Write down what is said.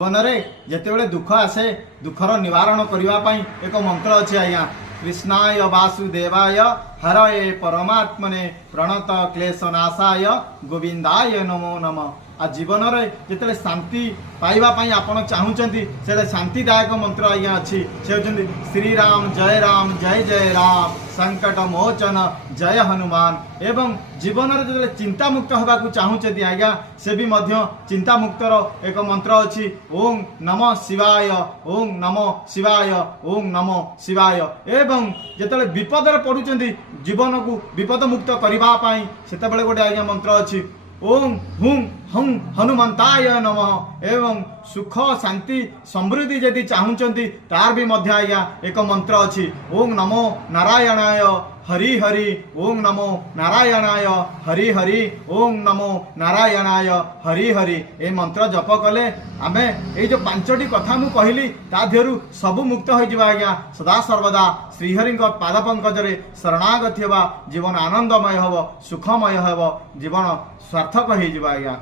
जीवन में जिते दुख आसे दुखर निवारण करने एक मंत्र अच्छे आज्ञा कृष्णाय वासुदेवाय हरये परमात्मने प्रणत क्लेशनाशाय गोविंदाय नमो नमः। आ जीवन में जिते शांति पाइबापी आपड़ चाहूँगी से शांतिदायक मंत्र आज्ञा अच्छी से होती श्रीराम जय जय राम संकट मोचन जय हनुमान। एवं जीवन में जो चिंता मुक्त होगा चाहूँगी आज्ञा से भी चिंता मुक्तर एक मंत्र अच्छी ओं नमः शिवाय ओं नमः शिवाय ओं नमः शिवाय। एवं जिते विपद पड़ुंट जीवन को विपद मुक्त करने से गोटे आज्ञा मंत्र अच्छी ओं हुं हं हनुमंताय नमः। एवं सुख शांति समृद्धि यदि चाहूँगी तार भी आज्ञा एक मंत्र अच्छी ओं नमो नारायणाय हरि हरि ओं नमो नारायणाय हरि हरि ओं नमो नारायणाय हरि हरि। ए मंत्र जप कले आमे ये जो पांचटी कथा मु कहली ता देहरु सब मुक्त हो जावा आज्ञा सदा सर्वदा श्रीहरि पाद पंकज शरणागत होगा जीवन आनंदमय हब सुखमय हब जीवन सार्थक हो जावा आज्ञा।